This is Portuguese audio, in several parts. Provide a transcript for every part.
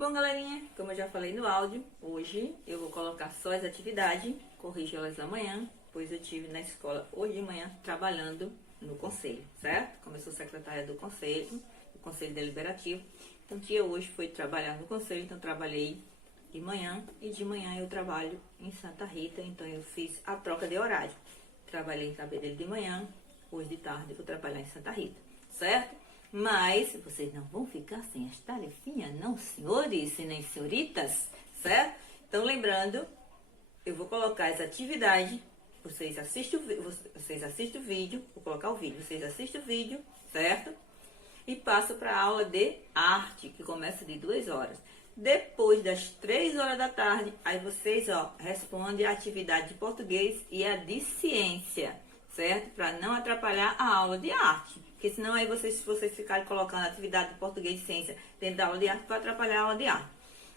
Bom, galerinha, como eu já falei no áudio, hoje eu vou colocar só as atividades, corrijo elas amanhã, pois eu estive na escola hoje de manhã trabalhando no conselho, certo? Como eu sou secretária do conselho deliberativo, então o dia hoje foi trabalhar no conselho, então trabalhei de manhã e de manhã eu trabalho em Santa Rita, então eu fiz a troca de horário. Trabalhei em Cabedelo de manhã, hoje de tarde eu vou trabalhar em Santa Rita, certo? Mas vocês não vão ficar sem as tarefinhas, não, senhores e nem senhoritas, certo? Então, lembrando, eu vou colocar as atividades, vocês assistem o vídeo, vou colocar o vídeo, vocês assistem o vídeo, certo? E passo para a aula de arte, que começa de 2 horas. Depois das 3 horas da tarde, aí vocês, respondem a atividade de português e a de ciência, certo? Para não atrapalhar a aula de arte. Porque senão aí se vocês ficarem colocando atividade de português e ciência dentro da aula de arte, vai atrapalhar a aula de arte.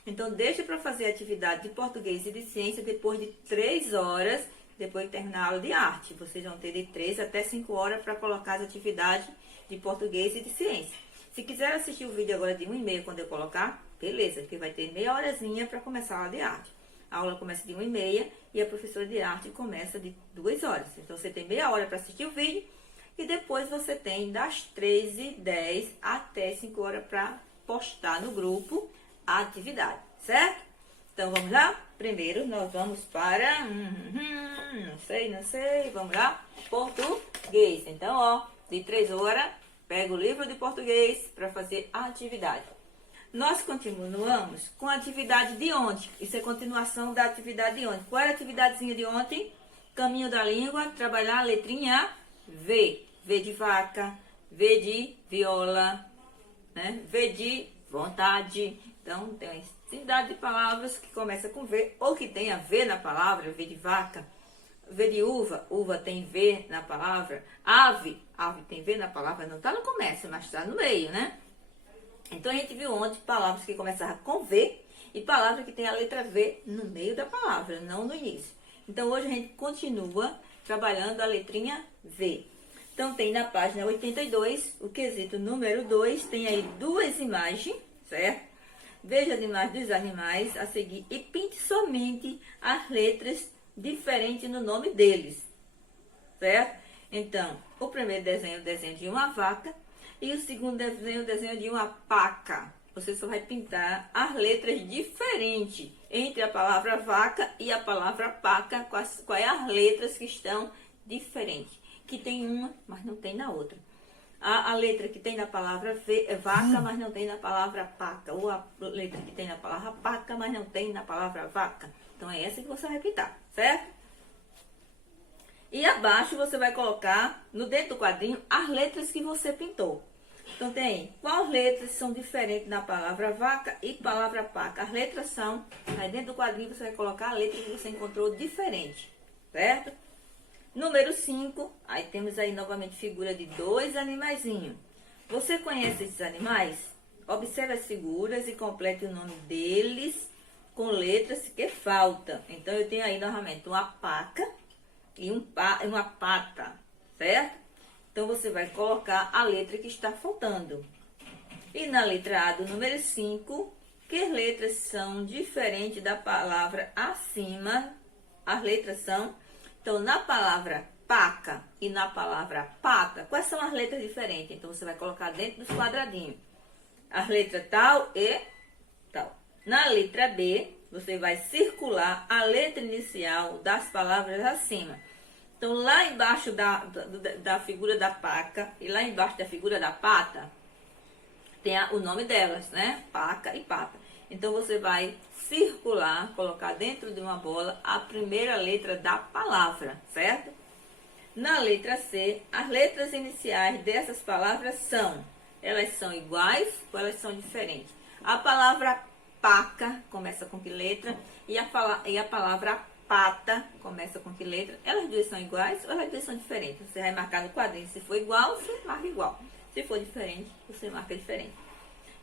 Então, deixa para fazer a atividade de português e de ciência depois de 3 horas, depois de terminar a aula de arte. Vocês vão ter de 3 até 5 horas para colocar as atividades de português e de ciência. Se quiser assistir o vídeo agora de 1h30 quando eu colocar, beleza, porque vai ter meia horazinha para começar a aula de arte. A aula começa de 1h30 e a professora de arte começa de 2 horas. Então, você tem meia hora para assistir o vídeo. E depois você tem das 3h10 até 5 horas para postar no grupo a atividade, certo? Então vamos lá? Primeiro nós vamos para... não sei, vamos lá? Português. Então, de 3 horas, pega o livro de português para fazer a atividade. Nós continuamos com a atividade de ontem. Isso é continuação da atividade de ontem. Qual era a atividadezinha de ontem? Caminho da língua, trabalhar a letrinha V. V de vaca, V de viola, né? V de vontade. Então, tem uma infinidade de palavras que começa com V, ou que tem a V na palavra, V de vaca. V de uva, uva tem V na palavra. Ave, ave tem V na palavra, não está no começo, mas está no meio, né? Então, a gente viu ontem palavras que começavam com V e palavras que tem a letra V no meio da palavra, não no início. Então, hoje a gente continua trabalhando a letrinha V. Então, tem na página 82, o quesito número 2, tem aí 2 imagens, certo? Veja as imagens dos animais a seguir e pinte somente as letras diferentes no nome deles, certo? Então, o primeiro desenho é o desenho de uma vaca e o segundo desenho é o desenho de uma paca. Você só vai pintar as letras diferentes entre a palavra vaca e a palavra paca, quais as letras que estão diferentes. Que tem uma, mas não tem na outra. A letra que tem na palavra vaca, mas não tem na palavra paca. Ou a letra que tem na palavra paca, mas não tem na palavra vaca. Então, é essa que você vai pintar, certo? E abaixo você vai colocar, no dentro do quadrinho, as letras que você pintou. Então, tem quais letras são diferentes na palavra vaca e palavra paca. As letras são, aí dentro do quadrinho você vai colocar a letra que você encontrou diferente, certo? Número 5, aí temos aí novamente figura de 2 animaizinhos. Você conhece esses animais? Observe as figuras e complete o nome deles com letras que faltam. Então, eu tenho aí novamente uma paca e uma pata, certo? Então, você vai colocar a letra que está faltando. E na letra A do número 5, que letras são diferentes da palavra acima? As letras são... Então, na palavra paca e na palavra pata, quais são as letras diferentes? Então, você vai colocar dentro dos quadradinhos. As letras tal e tal. Na letra B, você vai circular a letra inicial das palavras acima. Então, lá embaixo da figura da paca e lá embaixo da figura da pata, tem o nome delas, né? Paca e pata. Então, você vai circular, colocar dentro de uma bola a primeira letra da palavra, certo? Na letra C, as letras iniciais dessas palavras elas são iguais ou elas são diferentes? A palavra paca começa com que letra? E a palavra pata começa com que letra? Elas duas são iguais ou elas duas são diferentes? Você vai marcar no quadrinho. Se for igual, você marca igual. Se for diferente, você marca diferente.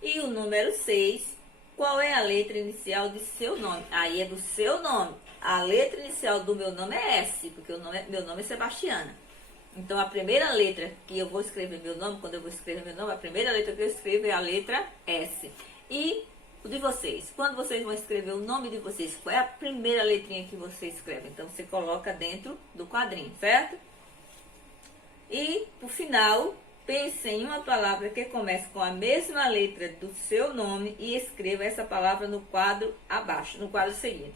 E o número 6... Qual é a letra inicial de seu nome? Aí é do seu nome. A letra inicial do meu nome é S, porque meu nome é Sebastiana. Então, a primeira letra que eu vou escrever meu nome, quando eu vou escrever meu nome, a primeira letra que eu escrevo é a letra S. E o de vocês. Quando vocês vão escrever o nome de vocês, qual é a primeira letrinha que você escreve? Então, você coloca dentro do quadrinho, certo? E, por final, pense em uma palavra que comece com a mesma letra do seu nome e escreva essa palavra no quadro abaixo, no quadro seguinte.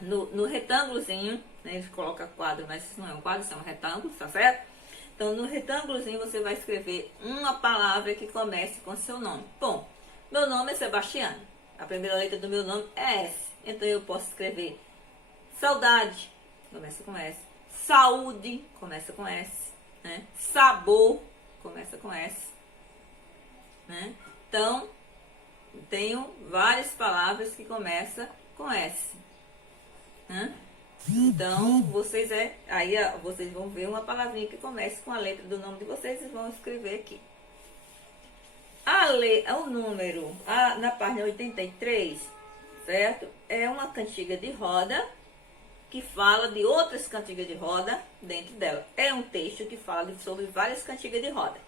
Então, no retângulozinho, né, a gente coloca quadro, mas isso não é um quadro, isso é um retângulo, tá certo? Então, no retângulozinho você vai escrever uma palavra que comece com seu nome. Bom, meu nome é Sebastiana. A primeira letra do meu nome é S. Então, eu posso escrever saudade, começa com S. Saúde, começa com S. Né? Sabor, começa com S. Né? Então, tenho várias palavras que começam com S. Né? Então, vocês vão ver uma palavrinha que comece com a letra do nome de vocês e vão escrever aqui. O número, na página 83, certo? É uma cantiga de roda que fala de outras cantigas de roda dentro dela. É um texto que fala sobre várias cantigas de roda.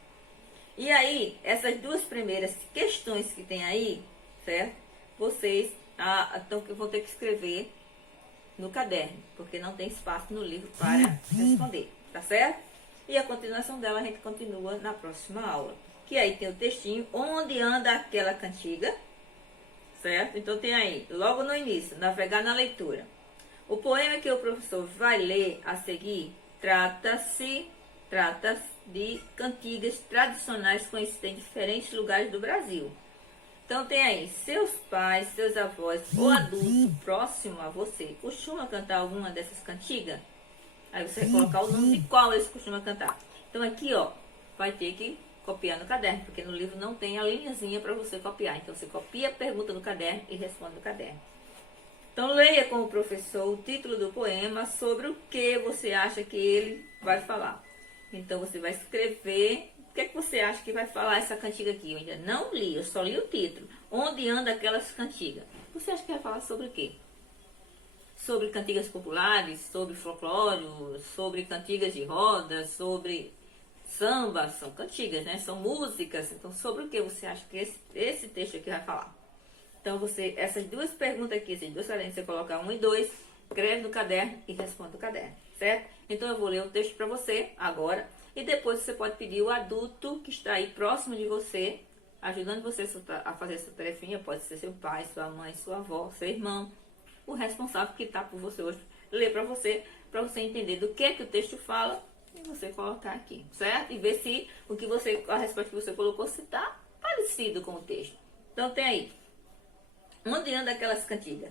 E aí, essas duas primeiras questões que tem aí, certo? Vocês vão ter que escrever no caderno, porque não tem espaço no livro para responder, tá certo? E a continuação dela a gente continua na próxima aula. Que aí tem o textinho, onde anda aquela cantiga, certo? Então tem aí, logo no início, navegar na leitura. O poema que o professor vai ler a seguir trata-se de cantigas tradicionais conhecidas em diferentes lugares do Brasil. Então tem aí, seus pais, seus avós ou adulto próximo a você costuma cantar alguma dessas cantigas? Aí você vai colocar o nome de qual eles costumam cantar. Então aqui, ó, vai ter que copiar no caderno, porque no livro não tem a linhazinha para você copiar. Então você copia a pergunta no caderno e responde no caderno. Então leia com o professor o título do poema sobre o que você acha que ele vai falar. Então você vai escrever o que você acha que vai falar essa cantiga aqui. Eu ainda não li, eu só li o título. Onde anda aquelas cantigas? Você acha que vai falar sobre o quê? Sobre cantigas populares, sobre folclore, sobre cantigas de roda, sobre samba, são cantigas, né? São músicas. Então, sobre o que você acha que esse texto aqui vai falar? Então, essas duas perguntas aqui, esses dois cadernos, você coloca 1 e 2, escreve no caderno e responde no caderno, certo? Então, eu vou ler o texto para você agora. E depois você pode pedir o adulto que está aí próximo de você, ajudando você a fazer essa tarefinha. Pode ser seu pai, sua mãe, sua avó, seu irmão, o responsável que está por você hoje, ler para você entender do que o texto fala e você colocar aqui, certo? E ver se a resposta que você colocou se está parecido com o texto. Então tem aí, onde anda aquelas cantigas?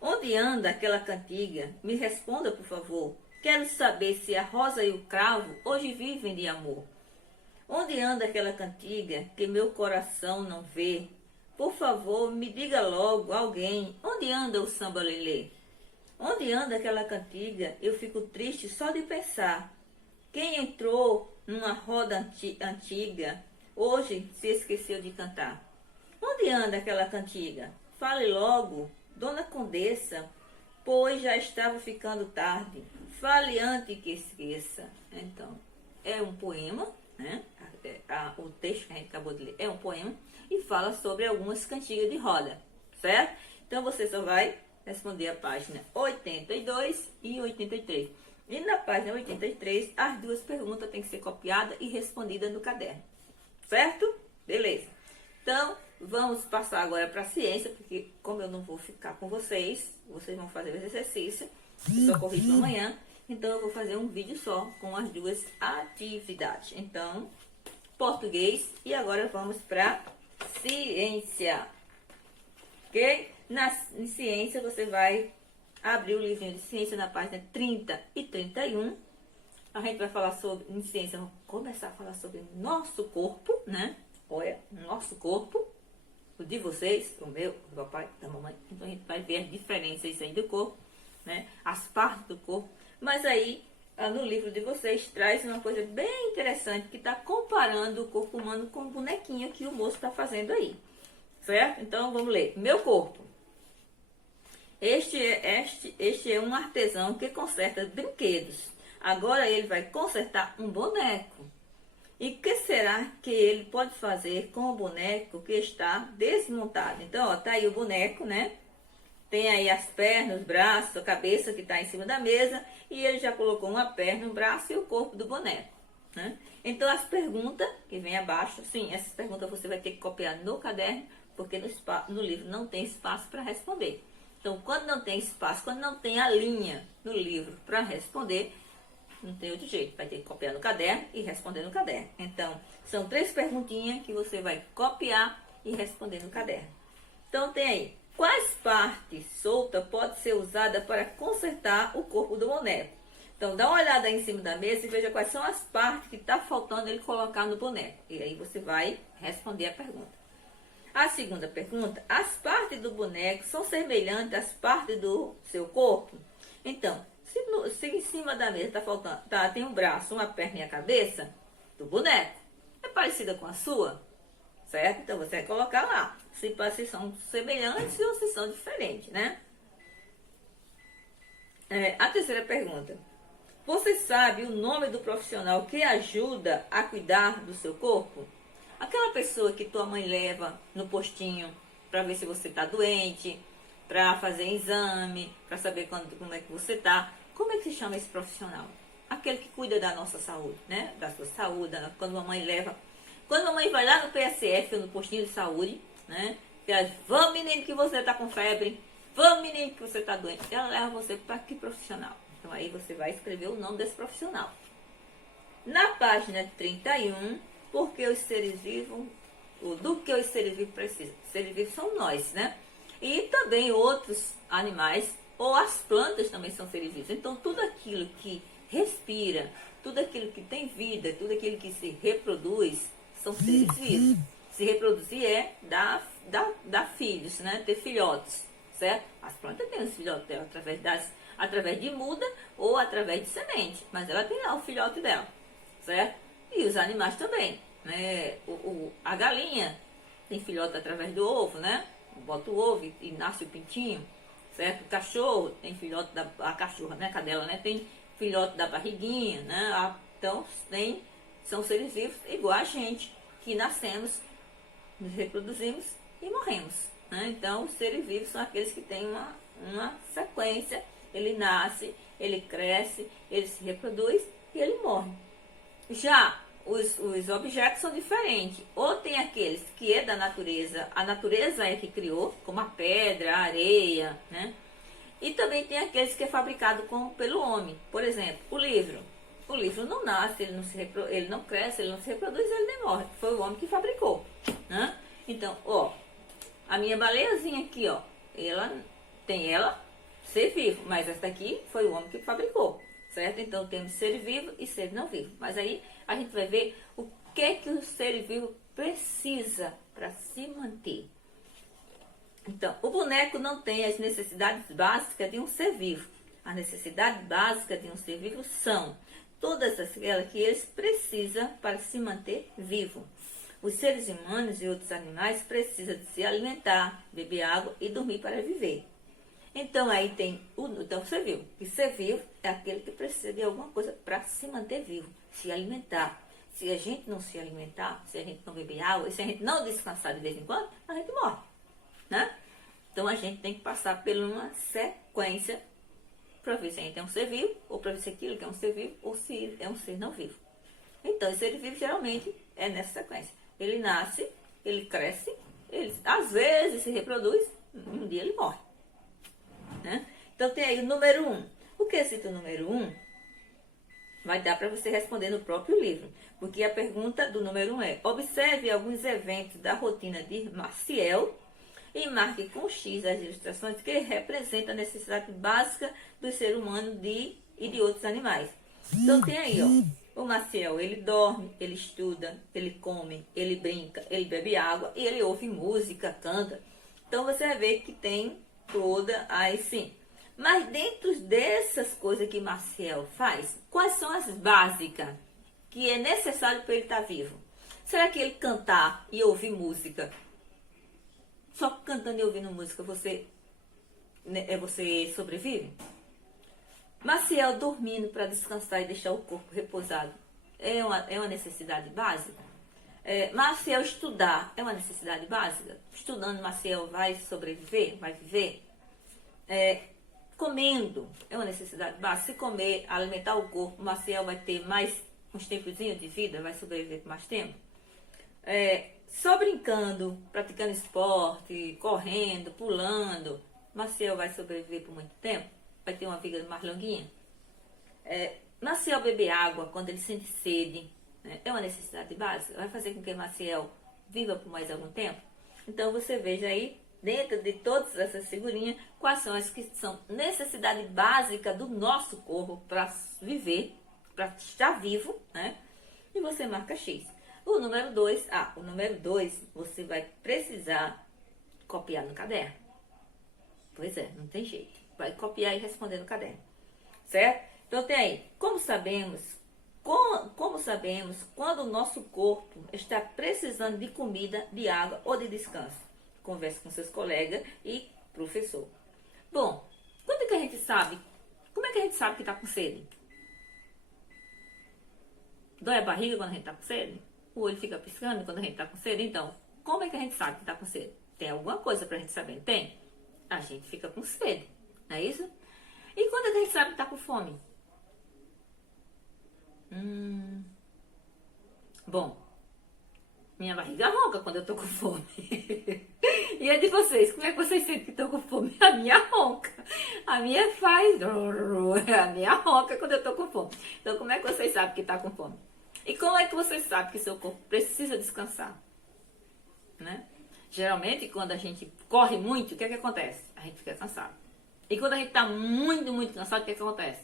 Onde anda aquela cantiga? Me responda, por favor. Quero saber se a rosa e o cravo hoje vivem de amor. Onde anda aquela cantiga que meu coração não vê? Por favor, me diga logo, alguém, onde anda o samba lelê? Onde anda aquela cantiga? Eu fico triste só de pensar. Quem entrou numa roda antiga, hoje se esqueceu de cantar. Onde anda aquela cantiga? Fale logo, dona Condessa, pois já estava ficando tarde. Fale antes que esqueça. Então, é um poema, né? O texto que a gente acabou de ler é um poema e fala sobre algumas cantigas de roda, certo? Então, você só vai responder a página 82 e 83. E na página 83, as duas perguntas têm que ser copiadas e respondidas no caderno, certo? Beleza. Então, vamos passar agora para a ciência, porque como eu não vou ficar com vocês vão fazer o exercício, eu só corrijo amanhã. Então, eu vou fazer um vídeo só com as duas atividades. Então, português e agora vamos para ciência. Ok? Em ciência, você vai abrir o livrinho de ciência na página 30 e 31. A gente vai falar em ciência, vamos começar a falar sobre nosso corpo, né? Olha, nosso corpo, o de vocês, o meu, do papai, da mamãe. Então, a gente vai ver as diferenças aí do corpo, né? As partes do corpo. Mas aí, no livro de vocês, traz uma coisa bem interessante, que está comparando o corpo humano com o bonequinho que o moço está fazendo aí. Certo? Então, vamos ler. Meu corpo. Este é um artesão que conserta brinquedos. Agora ele vai consertar um boneco. E o que será que ele pode fazer com o boneco que está desmontado? Então, ó, tá aí o boneco, né? Tem aí as pernas, os braços, a cabeça que está em cima da mesa. E ele já colocou uma perna, um braço e o corpo do boneco, né? Então, as perguntas que vem abaixo, sim, essas perguntas você vai ter que copiar no caderno, porque no livro não tem espaço para responder. Então, quando não tem espaço, quando não tem a linha no livro para responder, não tem outro jeito, vai ter que copiar no caderno e responder no caderno. Então, são 3 perguntinhas que você vai copiar e responder no caderno. Então, tem aí, quais partes soltas pode ser usada para consertar o corpo do boneco? Então, dá uma olhada aí em cima da mesa e veja quais são as partes que está faltando ele colocar no boneco. E aí você vai responder a pergunta. A segunda pergunta, as partes do boneco são semelhantes às partes do seu corpo? Então, se em cima da mesa tá faltando, tem um braço, uma perna e a cabeça do boneco, é parecida com a sua, certo? Então você vai colocar lá, se são semelhantes ou se são diferentes, né? A terceira pergunta, você sabe o nome do profissional que ajuda a cuidar do seu corpo? Aquela pessoa que tua mãe leva no postinho para ver se você está doente, para fazer exame, para saber como é que você está. Como é que se chama esse profissional? Aquele que cuida da nossa saúde, né? Da sua saúde, quando a mamãe leva. Quando a mãe vai lá no PSF, no postinho de saúde, né? Ela diz, vamos menino que você está com febre, vamos menino que você está doente. Ela leva você para que profissional? Então aí você vai escrever o nome desse profissional. Na página 31, porque os seres vivos, do que os seres vivos precisam. Os seres vivos são nós, né? E também outros animais, ou as plantas também são seres vivos. Então, tudo aquilo que respira, tudo aquilo que tem vida, tudo aquilo que se reproduz, são seres vivos. Se reproduzir é dar filhos, né? Ter filhotes, certo? As plantas têm os filhotes dela através de muda ou através de semente, mas ela tem lá o filhote dela, certo? E os animais também, né? A galinha tem filhote através do ovo, né? Bota o ovo e nasce o pintinho, certo? O cachorro tem filhote a cachorra, né? A cadela, né? Tem filhote da barriguinha, né? Então, são seres vivos igual a gente, que nascemos, nos reproduzimos e morremos, né? Então, os seres vivos são aqueles que têm uma sequência. Ele nasce, ele cresce, ele se reproduz e ele morre. Já os objetos são diferentes. Ou tem aqueles que é da natureza, a natureza é que criou, como a pedra, a areia, né? E também tem aqueles que é fabricado pelo homem. Por exemplo, o livro. O livro não nasce, ele não cresce, ele não se reproduz, ele nem morre. Foi o homem que fabricou, né? Então, ó, a minha baleiazinha aqui, ó, ela ser vivo, mas essa daqui foi o homem que fabricou, certo? Então temos ser vivo e ser não vivo. Mas aí a gente vai ver o que o ser vivo precisa para se manter. Então, o boneco não tem as necessidades básicas de um ser vivo. A necessidade básica de um ser vivo são todas aquelas que eles precisam para se manter vivo. Os seres humanos e outros animais precisam de se alimentar, beber água e dormir para viver. Então aí tem então você viu que ser vivo é aquele que precisa de alguma coisa para se manter vivo, se alimentar. Se a gente não se alimentar, se a gente não beber água, e se a gente não descansar de vez em quando, a gente morre, né? Então a gente tem que passar por uma sequência para ver se a gente é um ser vivo, ou para ver se aquilo que é um ser vivo, ou se é um ser não vivo. Então, o ser vivo geralmente é nessa sequência. Ele nasce, ele cresce, ele às vezes se reproduz, e um dia ele morre, né? Então tem aí o número 1. O que é esse número 1? Vai dar para você responder no próprio livro. Porque a pergunta do número 1 é: observe alguns eventos da rotina de Maciel e marque com X as ilustrações que representam a necessidade básica do ser humano e de outros animais. Então tem aí, ó, o Maciel, ele dorme, ele estuda, ele come, ele brinca, ele bebe água e ele ouve música, canta. Então você vai ver que tem toda aí sim. Mas dentro dessas coisas que Maciel faz, quais são as básicas que é necessário para ele estar vivo? Será que ele cantar e ouvir música, só cantando e ouvindo música, você sobrevive? Maciel dormindo para descansar e deixar o corpo repousado, é uma necessidade básica? Maciel estudar é uma necessidade básica? Estudando, Maciel vai sobreviver? Vai viver? Comendo é uma necessidade básica. Se comer, alimentar o corpo, Maciel vai ter mais uns tempozinhos de vida? Vai sobreviver por mais tempo? Só brincando, praticando esporte, correndo, pulando, Maciel vai sobreviver por muito tempo? Vai ter uma vida mais longuinha? Maciel beber água quando ele sente sede, né? É uma necessidade básica? Vai fazer com que Maciel viva por mais algum tempo? Então você veja aí, dentro de todas essas figurinhas, quais são as que são necessidade básica do nosso corpo para viver, para estar vivo, né? E você marca X. O número 2, você vai precisar copiar no caderno. Pois é, não tem jeito. Vai copiar e responder no caderno. Certo? Então tem aí, como sabemos quando o nosso corpo está precisando de comida, de água ou de descanso? Converse com seus colegas e professor. Bom, quando é que a gente sabe? Como é que a gente sabe que está com sede? Dói a barriga quando a gente está com sede? O olho fica piscando quando a gente está com sede? Então, como é que a gente sabe que está com sede? Tem alguma coisa para a gente saber? Tem? A gente fica com sede, não é isso? E quando é que a gente sabe que está com fome? Bom, minha barriga ronca quando eu tô com fome. E a de vocês? Como é que vocês sentem que estão com fome? A minha ronca. A minha faz... A minha ronca quando eu tô com fome. Então, como é que vocês sabem que tá com fome? E como é que vocês sabem que seu corpo precisa descansar? Né? Geralmente, quando a gente corre muito, o que é que acontece? A gente fica cansado. E quando a gente tá muito, muito cansado, o que é que acontece?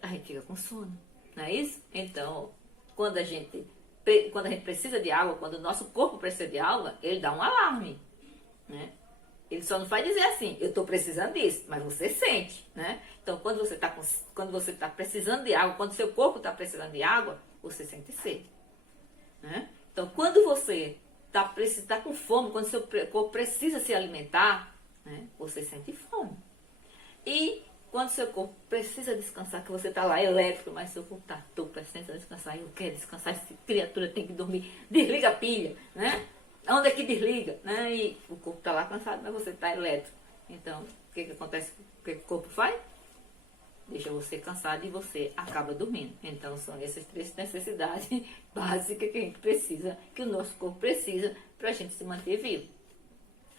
A gente fica com sono. Não é isso? Então, quando a gente precisa de água, quando o nosso corpo precisa de água, ele dá um alarme, né? Ele só não vai dizer assim, eu estou precisando disso, mas você sente, né? Então, quando você está precisando de água, quando seu corpo está precisando de água, você sente sede, né? Então, quando você está com fome, quando seu corpo precisa se alimentar, né? Você sente fome. E quando seu corpo precisa descansar, que você está lá elétrico, mas seu corpo está todo precisa descansar, eu quero descansar, essa criatura tem que dormir, desliga a pilha, né? Onde é que desliga? Né? E o corpo está lá cansado, mas você está elétrico. Então, o que acontece? O que o corpo faz? Deixa você cansado e você acaba dormindo. Então, são essas três necessidades básicas que a gente precisa, que o nosso corpo precisa para a gente se manter vivo.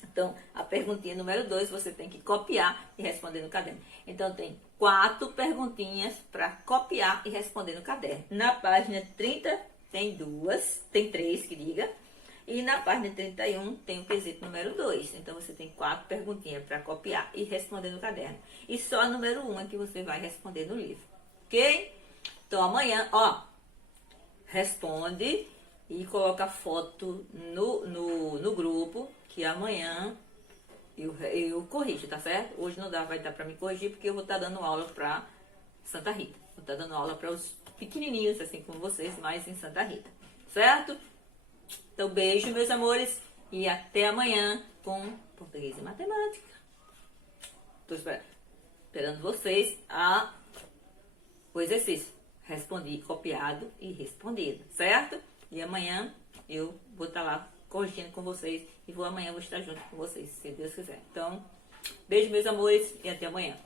Então, a perguntinha número 2, você tem que copiar e responder no caderno. Então, tem 4 perguntinhas para copiar e responder no caderno. Na página 30, tem 3 que diga. E na página 31, tem o quesito número 2. Então, você tem 4 perguntinhas para copiar e responder no caderno. E só a número 1 é que você vai responder no livro. Ok? Então, amanhã, responde e coloca a foto no grupo, que amanhã eu corrijo, tá certo? Hoje não vai dar para me corrigir, porque eu vou estar dando aula para Santa Rita. Vou estar dando aula para os pequenininhos, assim como vocês, mas em Santa Rita, certo? Então, beijo, meus amores, e até amanhã com português e matemática. Estou esperando vocês o exercício. Respondi, copiado e respondido, certo? E amanhã eu vou estar lá corrigindo com vocês. E amanhã eu vou estar junto com vocês, se Deus quiser. Então, beijo, meus amores, e até amanhã.